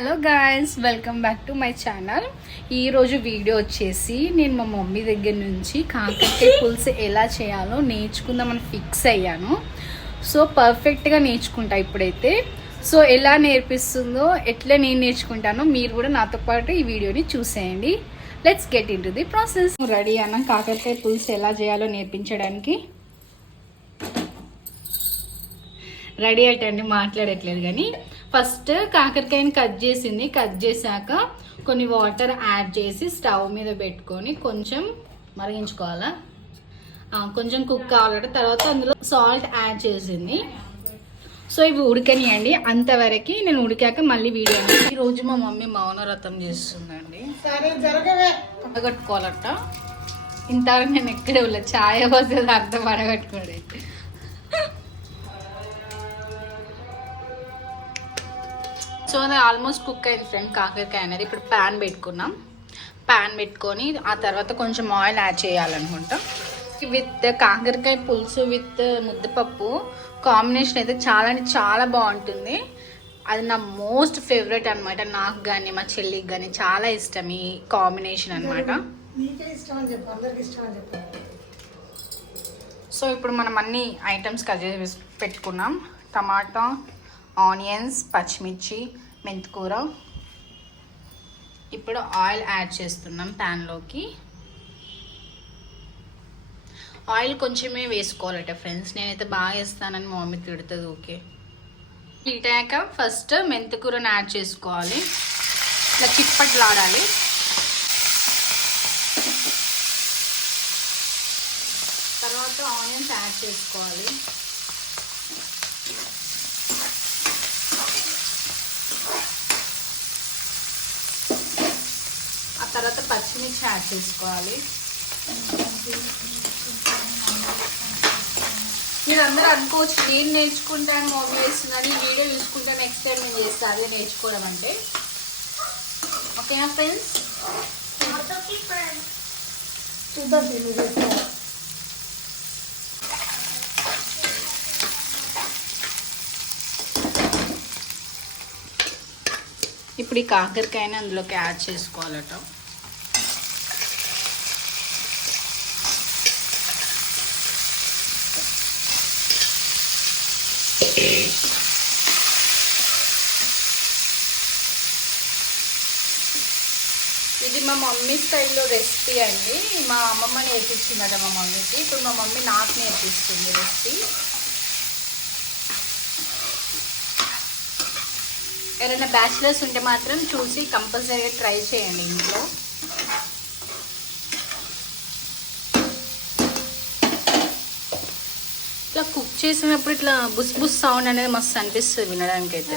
Hello guys, welcome back to my channel. ఈరోజు video వచ్చేసి నేను మా మమ్మీ దగ్గర నుంచి కాకరకాయ పులుసు ఎలా చేయాలో నేర్చుకుందామని ఫిక్స్ అయ్యాను. సో పర్ఫెక్ట్గా నేర్చుకుంటా ఇప్పుడైతే. సో ఎలా నేర్పిస్తుందో, ఎట్లా నేను నేర్చుకుంటానో మీరు కూడా నాతో పాటు ఈ వీడియోని చూసేయండి. Let's get in to the process. Ready అన్న కాకరకాయ పులుసు ఎలా చేయాలో నేర్పించడానికి. రెడీ అయ్యండి, మాట్లాడట్లేదు కానీ ఫస్ట్ కాకరకాయని కట్ చేశాక కొన్ని వాటర్ యాడ్ చేసి స్టవ్ మీద పెట్టుకొని కొంచెం మరిగించుకోవాలా, కొంచెం కుక్ కావాలంటే తర్వాత అందులో సాల్ట్ యాడ్ చేసింది. సో ఇవి ఉడకనియండి, అంతవరకు నేను ఉడికాక మళ్ళీ వీడియో. ఈరోజు మా మమ్మీ మౌనవ్రతం చేస్తుందండి, పడగట్టుకోవాలట. ఇంతవరకు నేను ఎక్కడే ఉన్నా, ఛాయ వస్తుంది అంత పడగట్టుకోండి. సో అది ఆల్మోస్ట్ కుక్ అయింది ఫ్రెండ్ కాకరకాయ అనేది. ఇప్పుడు ప్యాన్ పెట్టుకున్నాం. ప్యాన్ పెట్టుకొని ఆ తర్వాత కొంచెం ఆయిల్ యాడ్ చేయాలనుకుంటా. విత్ కాకరకాయ పులుసు విత్ ముద్దపప్పు కాంబినేషన్ అయితే చాలా అంటే చాలా బాగుంటుంది. అది నా మోస్ట్ ఫేవరెట్ అనమాట. నాకు కానీ మా చెల్లికి కానీ చాలా ఇష్టం ఈ కాంబినేషన్ అనమాట. సో ఇప్పుడు మనం అన్ని ఐటమ్స్ కట్ చేసి పెట్టుకున్నాం. టమాటా, ఆనియన్స్, పచ్చిమిర్చి, మెంతికూర. ఇప్పుడు ఆయిల్ యాడ్ చేస్తున్నాం ప్యాన్లోకి. ఆయిల్ కొంచెమే వేసుకోవాలట ఫ్రెండ్స్, నేనైతే బాగా వేస్తానని మా మమ్మీ తిడుతుంది. ఓకే, హీటాక ఫస్ట్ మెంతికూరని యాడ్ చేసుకోవాలి, ఇట్లా చిప్పట్లాడాలి. తర్వాత ఆనియన్స్ యాడ్ చేసుకోవాలి. తర్వాత పచ్చిమిర్చి యాడ్ చేసుకోవాలి. మీరు అందరూ అనుకోవచ్చు నేను నేర్చుకుంటాను మమ్మీ వేస్తున్నాను, ఈ వీడియో చూసుకుంటే నెక్స్ట్ టైం నేను చేస్తాను అదే నేర్చుకోవడం అంటే. ఓకేనా ఫ్రెండ్స్? ఇప్పుడు ఈ కాకరకాయని అందులోకి యాడ్ చేసుకోవాలట. ఇది మా మమ్మీ స్టైల్లో రెసిపీ అండి. మా అమ్మమ్మ నేర్పించిందట మా మమ్మీకి. ఇప్పుడు మా మమ్మీ నాకు నేర్పిస్తుంది రెసిపీ. ఎవరైనా బ్యాచిలర్స్ ఉంటే మాత్రం చూసి కంపల్సరీగా ట్రై చేయండి ఇంట్లో. ఇట్లా కుక్ చేసినప్పుడు ఇట్లా బుస్ బుస్ సౌండ్ అనేది మస్తు అనిపిస్తుంది వినడానికి అయితే.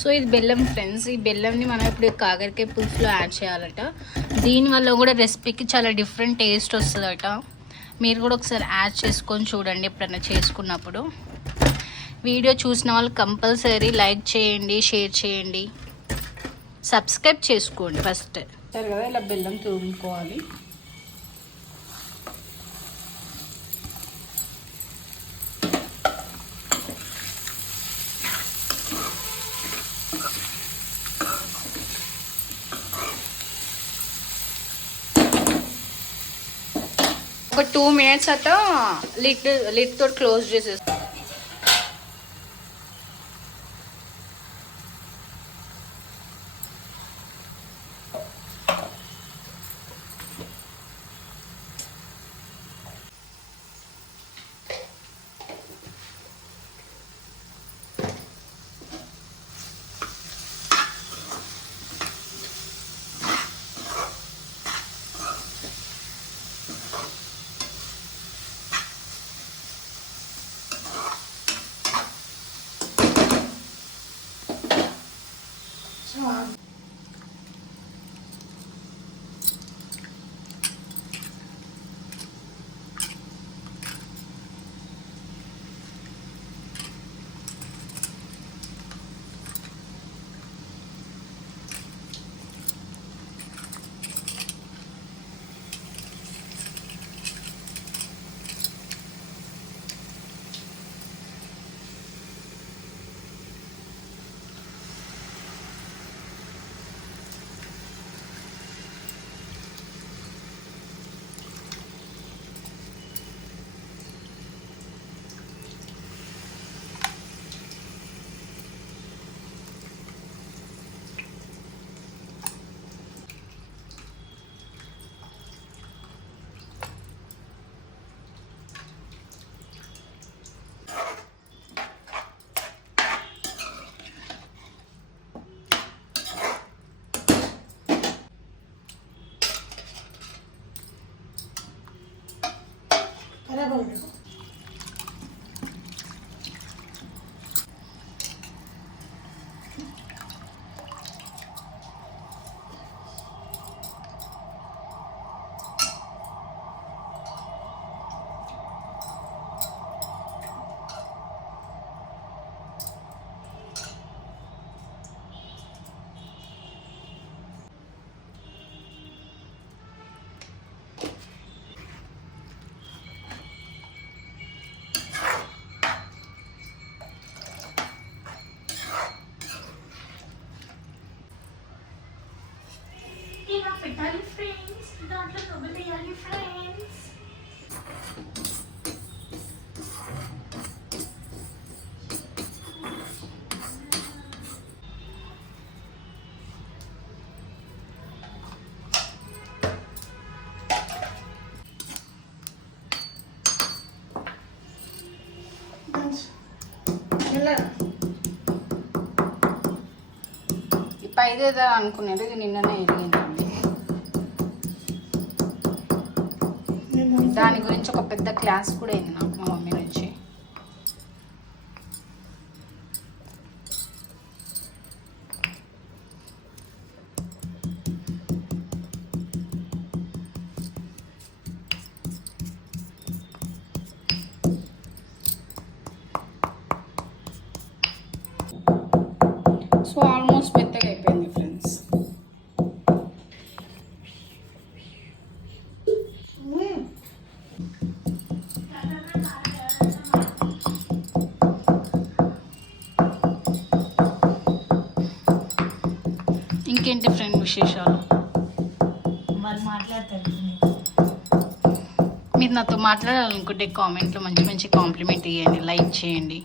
సో ఇది బెల్లం ఫ్రెండ్స్. ఈ బెల్లంని మనం ఇప్పుడు కాకరకాయ పులుసులో యాడ్ చేయాలట. దీనివల్ల కూడా రెసిపీకి చాలా డిఫరెంట్ టేస్ట్ వస్తుందట. మీరు కూడా ఒకసారి యాడ్ చేసుకొని చూడండి ఎప్పుడైనా చేసుకున్నప్పుడు. వీడియో చూసిన వాళ్ళు కంపల్సరీ లైక్ చేయండి, షేర్ చేయండి, సబ్స్క్రైబ్ చేసుకోండి ఫస్ట్. సరే కదా, ఇలా బెల్లం తురుముకోవాలి. ఒక 2 minutes అట లిడ్ తోటి క్లోజ్ చేసేస్తాం. దాంట్లో నువ్వులు వేయాలి ఫ్రెండ్స్. ఈ పైదేదా అనుకునేది ఇది నిన్ననే ఎరిగిందండి. దాని గురించి ఒక పెద్ద క్లాస్ కూడా అయింది నాకు మా మమ్మీ నుంచి. సో ఆల్మోస్ట్ మెత్తగా అయిపోయింది ఫ్రెండ్స్. ఇంకేంటి ఫ్రెండ్ విశేషాలు? వాళ్ళు మాట్లాడతారు. మీరు నాతో మాట్లాడాలనుకుంటే కామెంట్లో మంచి మంచి కాంప్లిమెంట్ ఇవ్వండి, లైక్ చేయండి.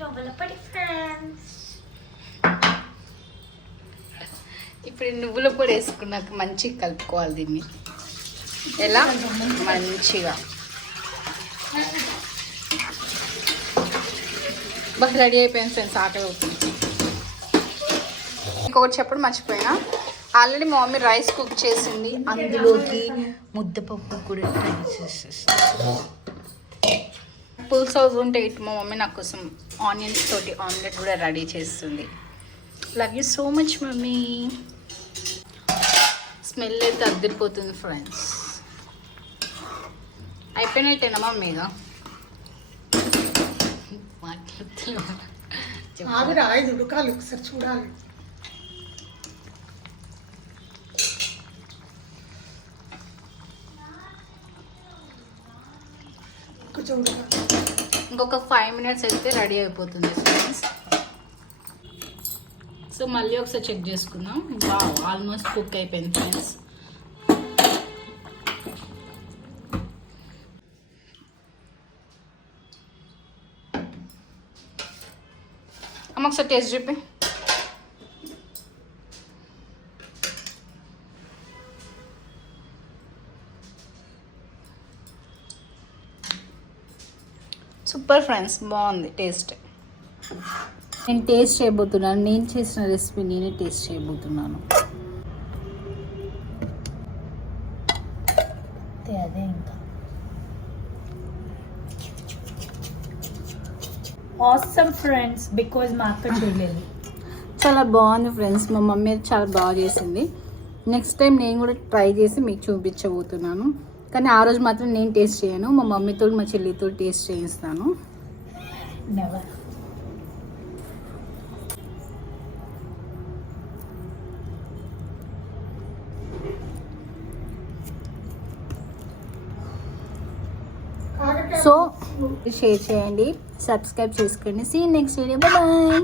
నువ్వుల పొడి ఫ్రెండ్స్. ఇప్పుడు నువ్వుల పొడి వేసుకున్నాక మంచిగా కలుపుకోవాలి దీన్ని. ఎలా మంచిగా బాగా రెడీ అయిపోయింది ఫ్రెండ్స్. ఆకలి అవుతుంది. ఇంకొకటి చెప్పడం మర్చిపోయినా, ఆల్రెడీ మా మమ్మీ రైస్ కుక్ చేసింది. అందులోకి ముద్దపప్పు కూడా ట్రై చేసేస్తాను. పుల్స్ హౌస్ ఉంటే ఇటు మా మమ్మీ నా కోసం ఆనియన్స్ తోటి ఆమ్లెట్ కూడా రెడీ చేస్తుంది. Love you so much mummy. Smell అయితే అద్దరిపోతుంది ఫ్రెండ్స్. అయిపోయినట్టేనా మమ్మీగా? ఆవిరా 5 ఉడకాలి, ఒకసారి చూడాలి. కొంచెం ఇంకొక 5 minutes అయితే రెడీ అయిపోతుంది ఫ్రెండ్స్. సో మళ్ళీ ఒకసారి చెక్ చేసుకుందాం. వావ్, ఆల్మోస్ట్ కుక్ అయిపోయింది ఫ్రెండ్స్. అమ్మ ఒకసారి టేస్ట్ చెప్పి. సూపర్ ఫ్రెండ్స్, బాగుంది టేస్ట్. నేను టేస్ట్ చేయబోతున్నాను. నేను చేసిన రెసిపీ నేనే టేస్ట్ చేయబోతున్నాను. అదే ఇంకా ఆసమ్ ఫ్రెండ్స్, బికాజ్ మా అక్క చేయలేదు. చాలా బాగుంది ఫ్రెండ్స్. మా మమ్మీ చాలా బాగా చేసింది. నెక్స్ట్ టైం నేను కూడా ట్రై చేసి మీకు చూపించబోతున్నాను. కానీ ఆ రోజు మాత్రం నేను టేస్ట్ చేయను. మా మమ్మీతో మా చెల్లితో టేస్ట్ చేయిస్తాను. నెవర్. సో షేర్ చేయండి, సబ్స్క్రైబ్ చేసుకోండి. See next video. బాయ్.